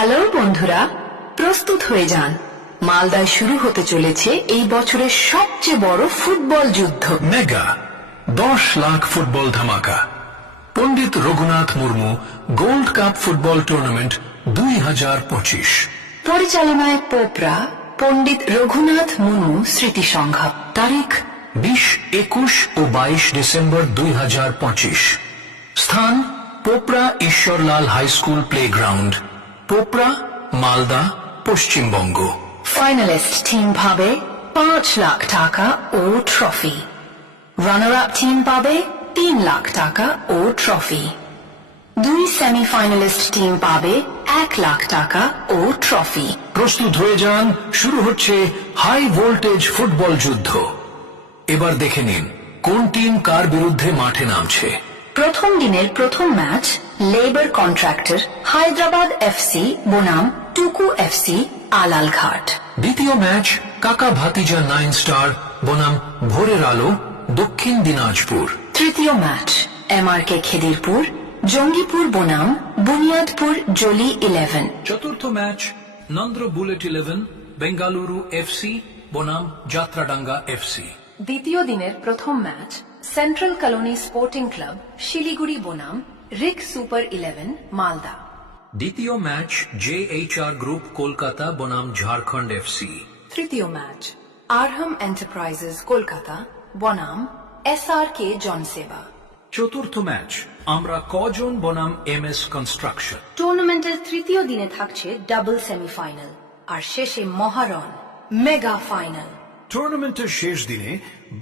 Hello বন্ধুরা, প্রস্তুত হয়ে যান। মালদায় শুরু হতে চলেছে এই বছরের সবচেয়ে বড় ফুটবল যুদ্ধ। মেগা 10 লাখ ফুটবল ধামাকা। Pandit Raghunath Murmu gold cup football tournament 2025 পরিচালনায় পোপরা পণ্ডিত রঘুনাথ মুর্মু স্মৃতি সংঘ। তারিখ 20, 21 ও 22 ডিসেম্বর 2025। স্থান Popra Ishwarlal high school playground, Popra, Malda, Paschimbanga. Finalist team পাবে 5 লাখ টাকা ও ট্রফি। রানার আপ টিম পাবে 3 লাখ টাকা ও ট্রফি। 2 সেমিফাইনালিস্ট টিম পাবে 1 লাখ টাকা ও ট্রফি। প্রস্তুত হয়ে যান, শুরু হচ্ছে হাই ভোল্টেজ ফুটবল যুদ্ধ। এবার দেখে নিন কোন টিম কার বিরুদ্ধে মাঠে নামছে। প্রথম দিনের প্রথম match labour contractor Hyderabad FC বনাম টুকু এফসি আলালঘাট। দ্বিতীয় ম্যাচ কাকা ভাতিজা 9 স্টার বনাম ভোরের আলো দক্ষিণ দিনাজপুর। তৃতীয় ম্যাচ এমআরকে খেদিরপুর জঙ্গিপুর বনাম বুনিয়াদপুর জলি 11। চতুর্থ ম্যাচ নন্দ্র বুলেট 11 বেঙ্গালুরু এফসি বনাম যাত্রাডাঙ্গা এফসি। দ্বিতীয় দিনের প্রথম match central colony sporting club Siliguri বনাম রিক সুপার 11 মালদা। দ্বিতীয় ম্যাচ জেএইচআর গ্রুপ কলকাতা বনাম ঝাড়খণ্ড এফসি। তৃতীয় ম্যাচ আরহাম এন্টারপ্রাইজেস কলকাতা বনাম এসআরকে জনসেবা। চতুর্থ ম্যাচ আমরা কজন বনাম এমএস কনস্ট্রাকশন। টুর্নামেন্টের তৃতীয় দিনে থাকছে ডাবল সেমিফাইনাল আর শেষে মহারণ মেগা ফাইনাল। টুর্নামেন্টের শেষ দিনে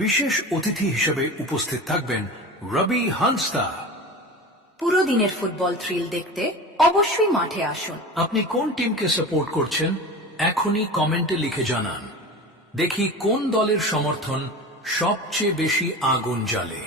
বিশেষ অতিথি হিসেবে উপস্থিত থাকবেন রবি হান্সদা। পুরো দিনের ফুটবল থ্রিল দেখতে অবশ্যই মাঠে আসুন। আপনি কোন টিমকে সাপোর্ট করছেন এখনই কমেন্টে লিখে জানান। দেখি কোন দলের সমর্থন সবচেয়ে বেশি আগুন জ্বালে।